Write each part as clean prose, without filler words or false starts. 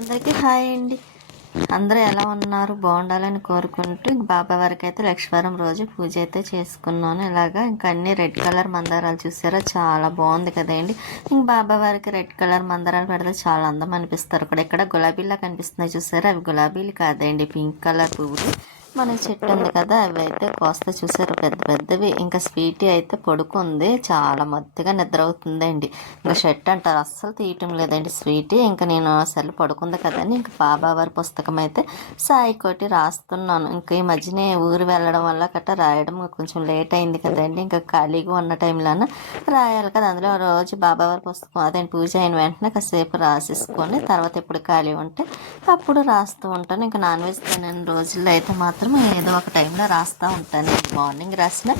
అందరికీ హాయ్ అండి. అందరూ ఎలా ఉన్నారు? బాగుండాలని కోరుకుంటూ ఇంక బాబా వారికి అయితే లక్ష్మీవారం రోజు పూజ అయితే చేసుకున్నాను. ఇలాగా ఇంకా అన్ని రెడ్ కలర్ మందారాలు చూసారా, చాలా బాగుంది కదండి. ఇంక బాబా వారికి రెడ్ కలర్ మందారాలు పెడితే చాలా అందం అనిపిస్తారు కూడా. ఇక్కడ గులాబీలా కనిపిస్తున్నాయి చూసారా, అవి గులాబీలు కాదండి, పింక్ కలర్ పువ్వులు. మన చెట్టు ఉంది కదా, అవి అయితే కోస్తా చూసారు, పెద్ద పెద్దవి. ఇంకా స్వీటీ అయితే పడుకుంది, చాలా మత్తుగా నిద్ర అవుతుందండి. ఇంకా షర్ట్ అంటారు, అస్సలు తీయటం లేదండి స్వీటీ. ఇంకా నేను అసలు పడుకుంది కదని ఇంకా బాబావారి పుస్తకం అయితే సాయి కోటి రాస్తున్నాను. ఇంకా ఈ మధ్యనే ఊరు వెళ్ళడం వల్ల గట్రా రాయడం కొంచెం లేట్ అయింది కదండి. ఇంకా ఖాళీగా ఉన్న టైంలోనే రాయాలి కదా, అందులో రోజు బాబావారి పుస్తకం అదే పూజ అయిన వెంటనే కాసేపు రాసేసుకొని తర్వాత ఎప్పుడు ఖాళీ ఉంటే అప్పుడు రాస్తూ ఉంటాను. ఇంకా నాన్ వెజ్ తినని రోజుల్లో అయితే మాత్రం ఏదో ఒక టైంలో రాస్తూ ఉంటాను. మార్నింగ్ రాసిన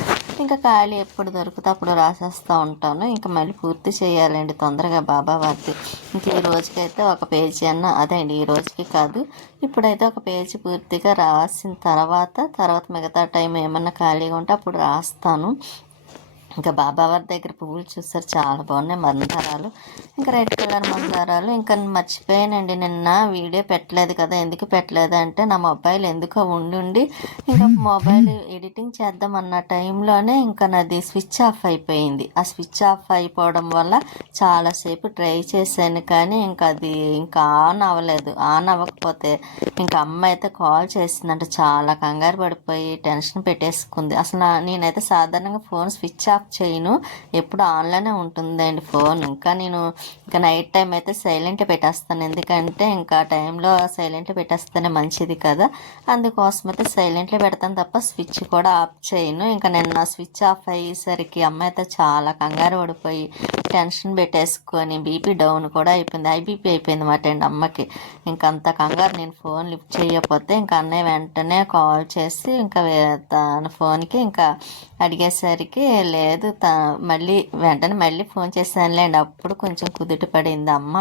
ఇంకా ఖాళీ ఎప్పుడు దొరికితే అప్పుడు రాసేస్తూ ఉంటాను. ఇంకా మళ్ళీ పూర్తి చేయాలండి తొందరగా బాబా వారిది. ఇంక ఈ రోజుకైతే ఒక పేజీ అన్న, అదే అండి ఈ రోజుకి కాదు, ఇప్పుడైతే ఒక పేజీ పూర్తిగా రాసిన తర్వాత మిగతా టైం ఏమన్నా ఖాళీగా ఉంటే అప్పుడు రాస్తాను. ఇంకా బాబావారి దగ్గర పువ్వులు చూస్తారు, చాలా బాగున్నాయి మందారాలు. ఇంకా రెడ్ కలర్ మందారాలు. ఇంకా మర్చిపోయానండి, నిన్న వీడియో పెట్టలేదు కదా. ఎందుకు పెట్టలేదు అంటే నా మొబైల్ ఎందుకో ఉండి ఇంకా మొబైల్ ఎడిటింగ్ చేద్దాం అన్న టైంలోనే ఇంకా నాది స్విచ్ ఆఫ్ అయిపోయింది. ఆ స్విచ్ ఆఫ్ అయిపోవడం వల్ల చాలాసేపు ట్రై చేశాను, కానీ ఇంకా అది ఇంకా ఆన్ అవ్వలేదు. ఆన్ అవ్వకపోతే ఇంకా అమ్మ అయితే కాల్ చేసిందంటే చాలా కంగారు పడిపోయి టెన్షన్ పెట్టేసుకుంది. అసలు నేనైతే సాధారణంగా ఫోన్ స్విచ్ ఆఫ్ చేయను, ఎప్పుడు ఆన్లోనే ఉంటుందండి ఫోన్. ఇంకా నైట్ టైం అయితే సైలెంట్ పెట్టేస్తాను, ఎందుకంటే ఇంకా టైంలో సైలెంట్ పెట్టేస్తేనే మంచిది కదా. అందుకోసం అయితే సైలెంట్లో పెడతాను తప్ప స్విచ్ కూడా ఆఫ్ చేయను. ఇంకా నిన్న స్విచ్ ఆఫ్ అయ్యేసరికి అమ్మ అయితే చాలా కంగారు పడిపోయి టెన్షన్ పెట్టేసుకొని బీపీ డౌన్ కూడా అయిపోయింది, ఐబీపీ అయిపోయింది మాట అండి అమ్మకి. ఇంకా అంత కంగారు, నేను ఫోన్ లిఫ్ట్ చేయకపోతే ఇంకా అన్నయ్య వెంటనే కాల్ చేసి ఇంకా తన ఫోన్కి ఇంకా అడిగేసరికి లేదు, మళ్ళీ ఫోన్ చేశానులేండి. అప్పుడు కొంచెం కుదుట పడింది అమ్మ.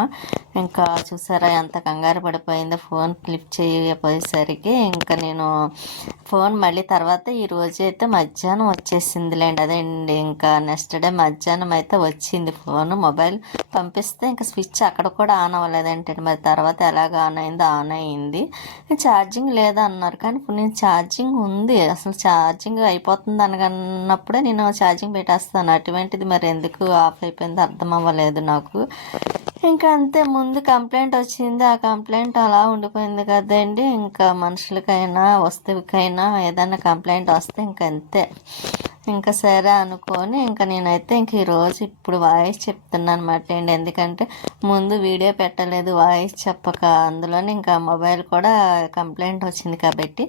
ఇంకా చూసారా ఎంత కంగారు పడిపోయిందో ఫోన్ లిఫ్ట్ చేయకపోయేసరికి. ఇంకా నేను ఫోన్ మళ్ళీ తర్వాత ఈ రోజు అయితే మధ్యాహ్నం వచ్చేసిందిలేండి, అదేండి ఇంకా నెక్స్ట్ డే మధ్యాహ్నం అయితే వచ్చింది ఫోన్. మొబైల్ పంపిస్తే ఇంకా స్విచ్ అక్కడ కూడా ఆన్ అవ్వలేదంటే మరి తర్వాత ఎలాగ ఆన్ అయిందో ఆన్ అయింది. ఛార్జింగ్ లేదా అన్నారు, కానీ ఇప్పుడు నేను ఛార్జింగ్ ఉంది, అసలు ఛార్జింగ్ అయిపోతుంది అనగన్నప్పుడే నేను ఛార్జింగ్ పెట్టేస్తాను. అటువంటిది మరి ఎందుకు ఆఫ్ అయిపోయిందో అర్థం అవ్వలేదు నాకు. ఇంకా అంతే, ముందు కంప్లైంట్ వచ్చింది, ఆ కంప్లైంట్ అలా ఉండిపోయింది కదండి. ఇంకా మనుషులకైనా వస్తువుకైనా ఏదైనా కంప్లైంట్ వస్తే ఇంక అంతే. ఇంకా సరే అనుకొని ఇంకా నేనైతే ఇంక ఈరోజు ఇప్పుడు వాయిస్ చెప్తున్నాను అనమాట అండి. ఎందుకంటే ముందు వీడియో పెట్టలేదు వాయిస్ చెప్పక, అందులోనే ఇంకా మొబైల్ కూడా కంప్లైంట్ వచ్చింది కాబట్టి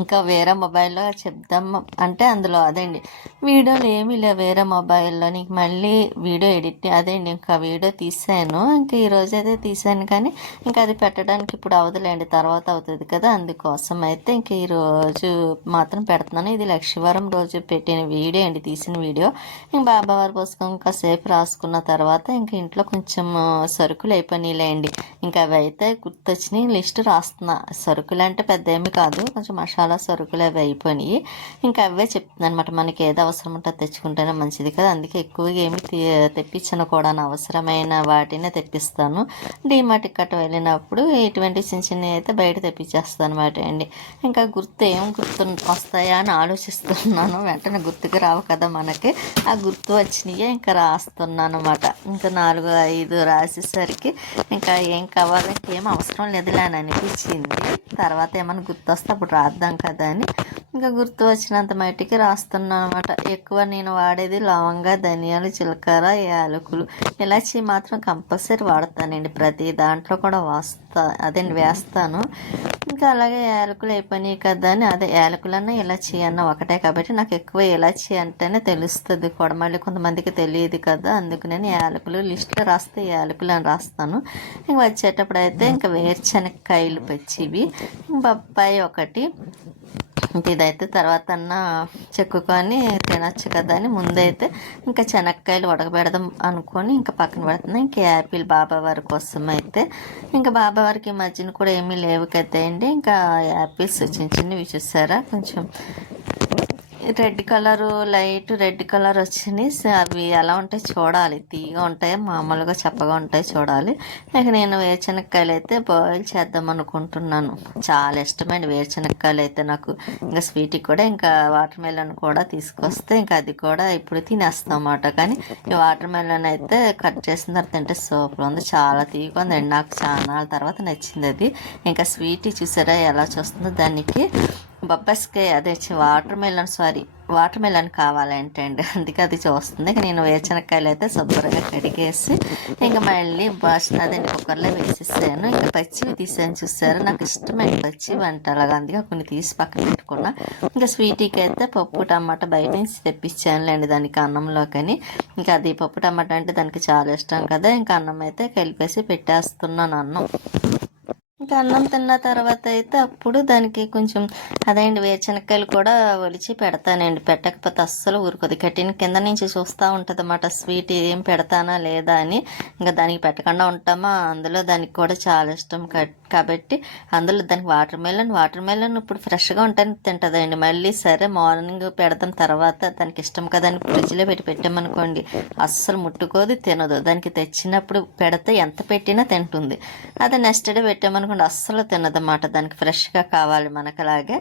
ఇంకా వేరే మొబైల్లో చెప్దాం అంటే అందులో అదేండి వీడియోలు ఏమీ లేవు వేరే మొబైల్లో. నీకు మళ్ళీ వీడియో ఎడిట్ అదేండి ఇంకా వీడియో తీసాను, ఇంకా ఈరోజు అయితే తీసాను, కానీ ఇంకా అది పెట్టడానికి ఇప్పుడు అవదులేండి, తర్వాత అవుతుంది కదా. అందుకోసం అయితే ఇంక ఈరోజు మాత్రం పెడుతున్నాను. ఇది లక్ష్మీవారం రోజు పెట్టిన వీడియో అండి, తీసిన వీడియో. ఇంక బాబావారి పుస్తకం కాసేపు రాసుకున్న తర్వాత ఇంక ఇంట్లో కొంచెం సరుకులు అయిపోయినాయిలేండి. ఇంకా అవి అయితే గుర్తొచ్చినాయి, లిస్ట్ రాస్తున్నా. సరుకులు అంటే పెద్ద ఏమి కాదు, కొంచెం మసాలా సరుకులు అవి అయిపోయినాయి. ఇంకా అవే చెప్తున్నాను అనమాట, మనకి ఏది అవసరం ఉంటే తెచ్చుకుంటేనే మంచిది కదా. అందుకే ఎక్కువగా ఏమి తెప్పించను కూడా, అవసరమైన వాటినే తెప్పిస్తాను. డీమార్ట్ కట్ట వెళ్ళినప్పుడు ఇటువంటి చిన్న చిన్నవి అయితే బయట తెప్పించేస్తాను అనమాట అండి. ఇంకా ఏం గుర్తు వస్తాయా అని ఆలోచిస్తున్నాను, వెంటనే గుర్తుకు రావు కదా మనకి. ఆ గుర్తు వచ్చినాయి ఇంకా రాస్తున్నాను అనమాట. ఇంకా 4-5 రాసేసరికి ఇంకా ఏం కావాలంటే ఏం అవసరం లేదులే అని అనిపించింది. తర్వాత ఏమైనా గుర్తు వస్తే అప్పుడు రాద్దాం కదా అని ఇంకా గుర్తు వచ్చినంత మట్టికి రాస్తున్నాను అనమాట. ఎక్కువ నేను వాడేది లవంగా, ధనియాలు, జీలకర్ర, యాలకులు, ఇలాచి మాత్రం కంపల్సరీ వాడతానండి, ప్రతి దాంట్లో కూడా వేస్తాను. ఇంకా అలాగే యాలకులు అయిపోయినాయి కదా అని, అదే యాలకులన్నా ఇలాచి అన్న ఒకటే కాబట్టి నాకు ఎక్కువ ఇలాచి అంటేనే తెలుస్తుంది కూడా, మళ్ళీ కొంతమందికి తెలియదు కదా. అందుకు నేను యాలకులు లిస్ట్లో రాస్తే యాలకులు అని రాస్తాను. ఇంక వచ్చేటప్పుడు అయితే ఇంకా వేరుశనగకాయలు పచ్చివి, బొప్పాయి ఒకటి. ఇంక ఇదైతే తర్వాత చెక్కుకొని తినచ్చు కదా అని ముందైతే ఇంకా శనక్కాయలు ఉడకబెడదాం అనుకొని ఇంకా పక్కన పెడుతున్నాం. ఇంకా యాపిల్ బాబావారి కోసం అయితే, ఇంకా బాబావారికి ఈ మధ్యన కూడా ఏమీ లేవు కదండి. ఇంకా యాపిల్స్ చిన్న చిన్నవి చూసారా, కొంచెం red colour light red colour వచ్చినాయి. అవి ఎలా ఉంటాయి చూడాలి, తీయగా ఉంటాయి మామూలుగా చప్పగా ఉంటాయి చూడాలి. ఇక నేను వేరుశనక్కాయలు అయితే బాయిల్ చేద్దాం అనుకుంటున్నాను. చాలా ఇష్టమైన వేరుశనక్కాయలు అయితే నాకు. ఇంకా స్వీట్కి కూడా ఇంకా వాటర్ మెలన్ కూడా తీసుకొస్తే ఇంకా అది కూడా ఇప్పుడు తినేస్తాం అన్నమాట. కానీ ఈ వాటర్ మెలన్ అయితే కట్ చేసిన తర్వాత తింటే సూపర్ ఉంది, చాలా తీయగా ఉంది. నాకు చాలా తర్వాత నచ్చింది అది. ఇంకా స్వీట్ చూసారా ఎలా చూస్తుందో, దానికి బొబ్బస్కాయ అదే వాటర్ మెలన్ కావాలంటే అండి, అందుకే అది చూస్తుంది. ఇక నేను వేరుశనక్కాయలు అయితే శుభ్రంగా కడిగేసి ఇంకా మళ్ళీ అదే కుక్కర్లో వేసేసాను. ఇంకా పచ్చివి తీసాను చూసారు, నాకు ఇష్టమైన పచ్చి వంట అలాగా, అందుకే కొన్ని తీసి పక్కన పెట్టుకున్నా. ఇంకా స్వీట్కి అయితే పప్పు టమాటా బయట నుంచి తెప్పించానులేండి దానికి అన్నంలోకని. ఇంకా అది పప్పు టమాటా అంటే దానికి చాలా ఇష్టం కదా, ఇంకా అన్నం అయితే కలిపేసి పెట్టేస్తున్నాను అన్నం. ఇంకా అన్నం తిన్న తర్వాత అయితే అప్పుడు దానికి కొంచెం అదేంటి వేరుశనక్కాయలు కూడా ఒలిచి పెడతానండి. పెట్టకపోతే అస్సలు ఊరుకోదు, కట్టిన కింద నుంచి చూస్తూ ఉంటుంది అన్నమాట స్వీట్ ఏం పెడతానా లేదా అని. ఇంకా దానికి పెట్టకుండా ఉంటామా, అందులో దానికి కూడా చాలా ఇష్టం కాబట్టి అందులో దానికి వాటర్ మెలన్ ఇప్పుడు ఫ్రెష్గా ఉంటాను తింటుందండి. మళ్ళీ సరే మార్నింగ్ పెడతాం తర్వాత దానికి ఇష్టం కదా అని ఫ్రిడ్జ్లో పెట్టామనుకోండి అస్సలు ముట్టుకోదు, తినదు. దానికి తెచ్చినప్పుడు పెడితే ఎంత పెట్టినా తింటుంది. అదే నెక్స్ట్ డే పెట్టామనుకోండి అస్సలు తినదన్నమాట, దానికి ఫ్రెష్గా కావాలి మనకలాగే.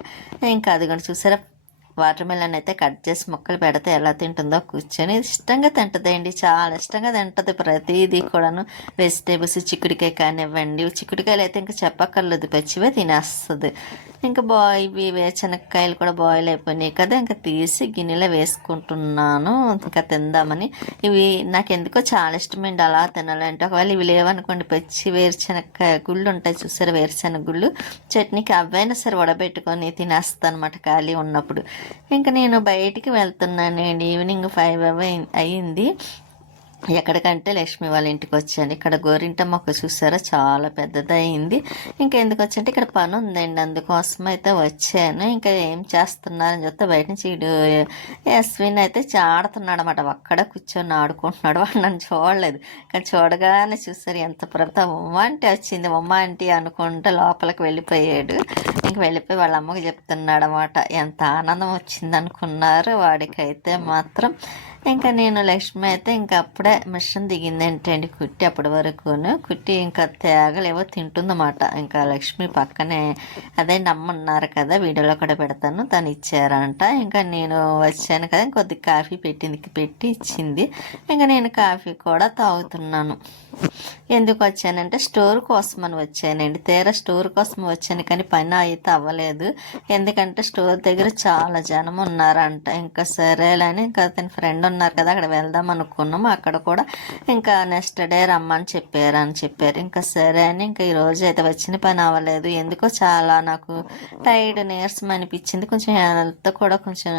ఇంకా అది కూడా చూసారా, వాటర్ మెలన్ అయితే కట్ చేసి ముక్కలు పెడితే ఎలా తింటుందో కూర్చొని ఇష్టంగా తింటుందండి, చాలా ఇష్టంగా తింటుంది ప్రతిదీ కూడాను. వెజిటేబుల్స్ చిక్కుడుకాయ కానివ్వండి, చిక్కుడుకాయలు అయితే ఇంకా చెప్పక్కర్లేదు, పచ్చివే తినేస్తుంది. ఇంకా ఇవి వేరుశనక్కాయలు కూడా బాయిల్ అయిపోయినాయి కదా, ఇంకా తీసి గిన్నెలో వేసుకుంటున్నాను ఇంకా తిందామని. ఇవి నాకు ఎందుకో చాలా ఇష్టమండి అలా తినాలంటే. ఒకవేళ ఇవి లేవనుకోండి పచ్చి వేరుశనక్కాయ గుళ్ళు ఉంటాయి చూసారు, వేరుశనగ గుళ్ళు చట్నీకి అవైనా సరే వడబెట్టుకొని తినేస్తాను అనమాట ఖాళీ ఉన్నప్పుడు. ఇంకా నేను బయటికి వెళ్తున్నానండి, ఈవినింగ్ 5 అయ్యింది. ఎక్కడికంటే లక్ష్మి వాళ్ళ ఇంటికి వచ్చాను. ఇక్కడ గోరింట మొక్క చూసారా చాలా పెద్దదయింది. ఇంకా ఎందుకు వచ్చంటే ఇక్కడ పని ఉందండి, అందుకోసం అయితే వచ్చాను. ఇంకా ఏం చేస్తున్నారని చెప్తే బయట నుంచి అశ్విన్ అయితే ఆడుతున్నాడు అనమాట, అక్కడ కూర్చొని ఆడుకుంటున్నాడు. వాడు నన్ను చూడలేదు, కానీ చూడగానే చూసారు ఎంత ప్రభుత్వ ఉమ్మ అంటే వచ్చింది, ఉమ్మ అంటే అనుకుంటే లోపలికి వెళ్ళిపోయాడు. ఇంక వెళ్ళిపోయి వాళ్ళ అమ్మకి చెప్తున్నాడు అనమాట. ఎంత ఆనందం వచ్చింది అనుకున్నారు వాడికైతే మాత్రం. ఇంకా నేను లక్ష్మి అయితే ఇంకా అప్పుడే మిషన్ దిగిందేంటండి కుట్టి, అప్పటి వరకును కుట్టి ఇంకా తేగలేవో తింటుందన్నమాట. ఇంకా లక్ష్మి పక్కనే అదే నమ్మున్నారు కదా, వీడియోలో కూడా పెడతాను, తను ఇచ్చారంట. ఇంకా నేను వచ్చాను కదా, కొద్ది కాఫీ పెట్టి ఇచ్చింది. ఇంకా నేను కాఫీ కూడా తాగుతున్నాను. ఎందుకు వచ్చానంటే స్టోర్ కోసం అని వచ్చానండి. తీరా స్టోర్ కోసం వచ్చాను కానీ పని అయితే అవ్వలేదు, ఎందుకంటే స్టోర్ దగ్గర చాలా జనం ఉన్నారంట. ఇంకా సరేలని ఇంకా అతని ఫ్రెండ్ ఉన్నారు కదా, అక్కడ వెళ్దాం అనుకున్నాము. అక్కడ కూడా ఇంకా నెక్స్ట్ డే రమ్మని చెప్పారు. ఇంకా సరే అని ఇంకా ఈరోజు అయితే వచ్చిన పని అవ్వలేదు. ఎందుకో చాలా నాకు టైర్డ్ నీరసం అనిపించింది, కొంచెం హెల్త్ కూడా కొంచెం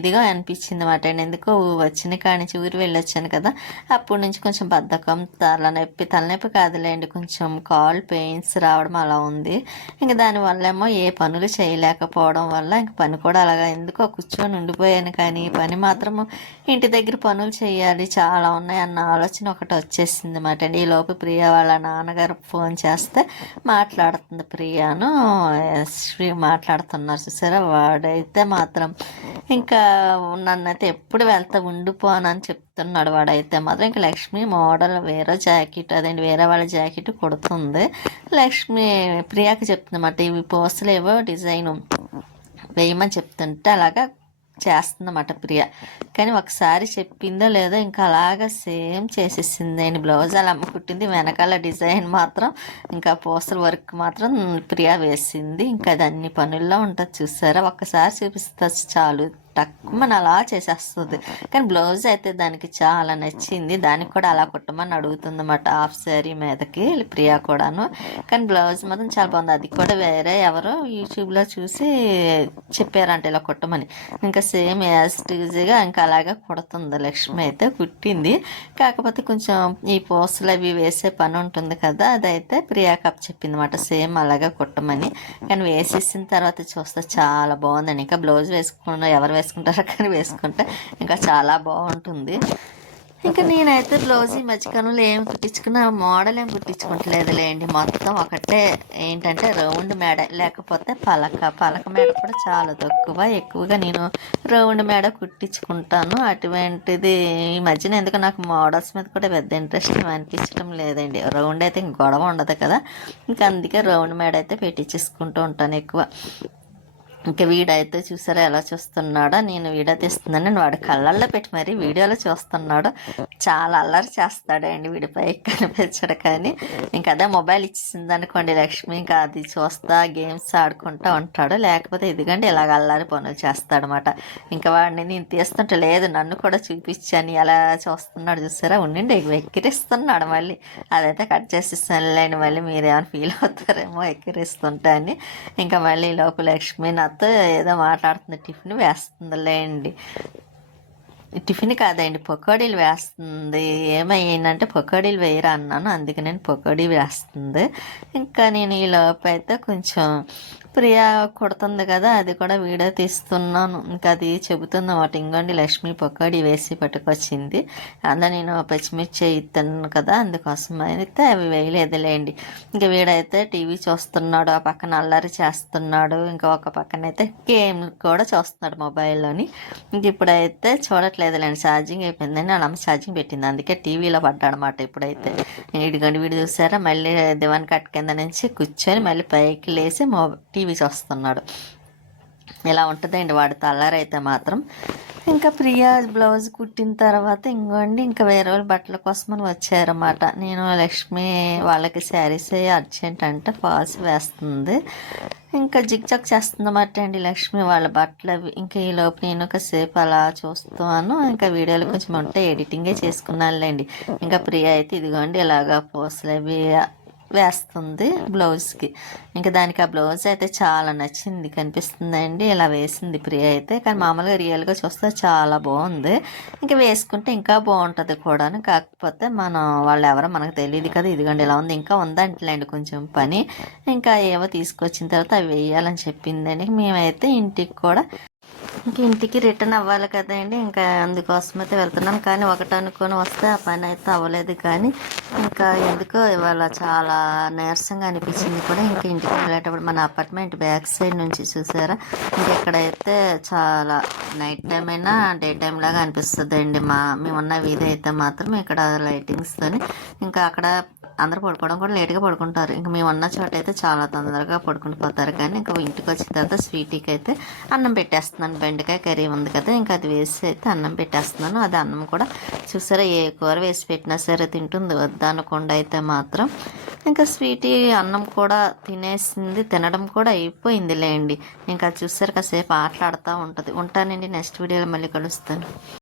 ఇదిగా అనిపించింది అన్నమాట. ఎందుకో వచ్చిన కాడి నుంచి ఊరు వెళ్ళొచ్చాను కదా, అప్పటి నుంచి కొంచెం బద్ధకం, తలనొప్పి కాదులేండి, కొంచెం కాల్ పెయిన్స్ రావడం అలా ఉంది. ఇంకా దానివల్ల ఏమో ఏ పనులు చేయలేకపోవడం వల్ల ఇంక పని కూడా అలాగా ఎందుకో కూర్చొని ఉండిపోయాను. కానీ పని మాత్రం ఇంటి దగ్గర పనులు చేయాలి చాలా ఉన్నాయి అన్న ఆలోచన ఒకటి వచ్చేసింది అన్నమాట అండి. ఈలోపు ప్రియ వాళ్ళ నాన్నగారు ఫోన్ చేస్తే మాట్లాడుతుంది ప్రియాను, మాట్లాడుతున్నారు చూసారా. వాడైతే మాత్రం ఇంకా నన్నైతే ఎప్పుడు వెళ్తా ఉండిపోనని చెప్తున్నాడు వాడైతే మాత్రం. ఇంకా లక్ష్మి మోడల్ వేరే జాకెట్ అదేంటి వేరే వాళ్ళ జాకెట్ కుడుతుంది. లక్ష్మి ప్రియాకి చెప్తుందన్నమాట, ఇవి పోసలేవో డిజైన్ వేయమని చెప్తుంటే అలాగా చేస్తుందన్నమాట ప్రియ. కానీ ఒకసారి చెప్పిందో లేదో ఇంకా అలాగా సేమ్ చేసేసింది అండి. బ్లౌజ్ అలా అమ్మ కుట్టింది, వెనకాల డిజైన్ మాత్రం ఇంకా పోస్టర్ వర్క్ మాత్రం ప్రియ వేసింది. ఇంకా అది అన్ని పనుల్లో ఉంటుంది చూసారా, ఒక్కసారి చూపిస్తా చాలు టక్కుమని అలా చేసేస్తుంది. కానీ బ్లౌజ్ అయితే దానికి చాలా నచ్చింది, దానికి కూడా అలా కుట్టమని అడుగుతుంది అన్నమాట హాఫ్ శారీ మీదకి ప్రియా కూడాను. కానీ బ్లౌజ్ మాత్రం చాలా బాగుంది, అది కూడా వేరే ఎవరో యూట్యూబ్లో చూసి చెప్పారంట ఇలా కుట్టమని. ఇంకా సేమ్ యాజ్ టీజీగా ఇంకా అలాగే కుడుతుంది లక్ష్మి అయితే కుట్టింది. కాకపోతే కొంచెం ఈ పూసలు అవి వేసే పని ఉంటుంది కదా, అదైతే ప్రియా కప్ చెప్పింది అన్నమాట సేమ్ అలాగే కుట్టమని. కానీ వేసేసిన తర్వాత చూస్తే చాలా బాగుందండి. ఇంకా బ్లౌజ్ వేసుకున్న ఎవరు వేసుకుంటారో కానీ వేసుకుంటే ఇంకా చాలా బాగుంటుంది. ఇంకా నేనైతే బ్లౌజ్ ఈ మధ్యకాలంలో ఏం కుట్టించుకున్నా మోడల్ ఏం కుట్టించుకుంటలేదులేండి. మొత్తం ఒకటే ఏంటంటే రౌండ్ మేడ, లేకపోతే పలక మేడ కూడా చాలా తక్కువ. ఎక్కువగా నేను రౌండ్ మేడ కుట్టించుకుంటాను. అటువంటిది ఈ మధ్యన ఎందుకు నాకు మోడల్స్ మీద కూడా పెద్ద ఇంట్రెస్ట్ అనిపించడం లేదండి. రౌండ్ అయితే ఇంక గొడవ ఉండదు కదా, ఇంకా అందుకే రౌండ్ మేడ అయితే పెట్టించేసుకుంటూ ఉంటాను ఎక్కువ. ఇంకా వీడైతే చూసారా ఎలా చూస్తున్నాడో, నేను వీడియో తీస్తుందని వాడు కళ్ళల్లో పెట్టి మరీ వీడియోలో చూస్తున్నాడు. చాలా అల్లరి చేస్తాడండి, వీడి పైకి కనిపించడు. కానీ ఇంకా అదే మొబైల్ ఇచ్చేసింది అనుకోండి లక్ష్మి, ఇంకా అది చూస్తా గేమ్స్ ఆడుకుంటూ ఉంటాడు. లేకపోతే ఇదిగండి ఇలాగ అల్లరి పనులు చేస్తాడనమాట. ఇంకా వాడిని నేను తీస్తుంటే లేదు నన్ను కూడా చూపించాను ఎలా చూస్తున్నాడు చూసారా, ఉండి వెక్కిరిస్తున్నాడు. మళ్ళీ అదైతే కట్ చేసిస్తానులేండి, మళ్ళీ మీరేమైనా ఫీల్ అవుతారేమో ఎక్కిరిస్తుంటే అని. ఇంకా మళ్ళీ లోపు లక్ష్మి నాతో ఏదో మాట్లాడుతుంది, టిఫిన్ వేస్తుందిలేండి. టిఫిన్ కాదండి, పకోడీలు వేస్తుంది. ఏమయ్యిందంటే పకోడీలు వేయరా అన్నాను, అందుకే నేను పకోడీ వేస్తుంది. ఇంకా నేను ఈ లోపు అయితే కొంచెం ప్రియా కుడుతుంది కదా, అది కూడా వీడియో తీస్తున్నాను. ఇంకా అది చెబుతుంది అన్నమాట, ఇంకోండి లక్ష్మి పకోడీ వేసి పట్టుకొచ్చింది, అందులో నేను పచ్చిమిర్చి ఇస్తాను కదా, అందుకోసం అయితే అవి వేయలేదులేండి. ఇంకా వీడైతే టీవీ చూస్తున్నాడు, ఆ పక్కన అల్లరి చేస్తున్నాడు, ఇంకా ఒక పక్కన అయితే గేమ్ కూడా చూస్తున్నాడు మొబైల్లోని. ఇంక ఇప్పుడైతే చూడట్లేదులేండి, ఛార్జింగ్ అయిపోయిందని వాళ్ళ అమ్మ ఛార్జింగ్ పెట్టింది, అందుకే టీవీలో పడ్డాడనమాట. ఇప్పుడైతే ఇదిగోండి వీడు చూసారా, మళ్ళీ దివాన్ కట్ కింద నుంచి కూర్చొని మళ్ళీ పైకి లేచి టీవీ చూస్తున్నాడు. ఇలా ఉంటుందండి వాడి తల్లారైతే మాత్రం. ఇంకా ప్రియా బ్లౌజ్ కుట్టిన తర్వాత ఇంకోండి ఇంకా వేరే వాళ్ళు బట్టల కోసమని వచ్చారన్నమాట. నేను లక్ష్మి వాళ్ళకి శారీస్ అర్జెంట్ అంటే ఫాల్స్ వేస్తుంది, ఇంకా జిగ్ జాగ్ చేస్తుందన్నమాట అండి లక్ష్మి వాళ్ళ బట్టలు అవి. ఇంకా ఈ లోపు నేను ఒకసేపు అలా చూస్తాను, ఇంకా వీడియోలు కొంచెం ఉంటే ఎడిటింగే చేసుకున్నానులేండి. ఇంకా ప్రియా అయితే ఇదిగోండి ఇలాగా పోస్టులు అవి వేస్తుంది బ్లౌజ్కి. ఇంకా దానికి ఆ బ్లౌజ్ అయితే చాలా నచ్చింది కనిపిస్తుందండి, ఇలా వేసింది ప్రియ అయితే. కానీ మామూలుగా రియల్గా చూస్తే చాలా బాగుంది, ఇంకా వేసుకుంటే ఇంకా బాగుంటుంది కూడా. కాకపోతే మనం వాళ్ళు ఎవరో మనకు తెలియదు కదా, ఇదిగోండి ఇలా ఉంది. ఇంకా ఉందంటలేండి కొంచెం పని, ఇంకా ఏవో తీసుకొచ్చిన తర్వాత అవి వేయాలని చెప్పిందండి. మేమైతే ఇంటికి కూడా ఇంక ఇంటికి రిటర్న్ అవ్వాలి కదండి, ఇంకా అందుకోసమైతే వెళ్తున్నాను. కానీ ఒకటి అనుకొని వస్తే ఆ పని అయితే అవ్వలేదు. కానీ ఇంకా ఎందుకో ఇవాళ చాలా నీరసంగా అనిపించింది కూడా. ఇంకా ఇంటికి వెళ్ళేటప్పుడు మన అపార్ట్మెంట్ బ్యాక్ సైడ్ నుంచి చూసారా, ఇంకెక్కడైతే చాలా నైట్ టైం అయినా డే టైం లాగా అనిపిస్తుంది అండి. మేమున్న వీధి అయితే మాత్రం ఇక్కడ లైటింగ్స్తోని ఇంకా అక్కడ అందరూ పడుకోవడం కూడా లేట్గా పడుకుంటారు. ఇంకా మేము ఉన్న చోట అయితే చాలా తొందరగా పడుకుని పోతారు. కానీ ఇంకా ఇంటికి వచ్చిన తర్వాత స్వీటీకి అయితే అన్నం పెట్టేస్తున్నాను, బెండకాయ కర్రీ ఉంది కదా, ఇంకా అది వేసి అయితే అన్నం పెట్టేస్తున్నాను. అది అన్నం కూడా చూసారా, ఏ కూర వేసి పెట్టినా సరే తింటుంది, వద్దనకుండా అయితే మాత్రం. ఇంకా స్వీటీ అన్నం కూడా తినేసింది, తినడం కూడా అయిపోయిందిలేండి. ఇంకా చూసారు కాసేపు ఆటలాడుతూ ఉంటుంది. ఉంటానండి, నెక్స్ట్ వీడియోలో మళ్ళీ కలుస్తాను.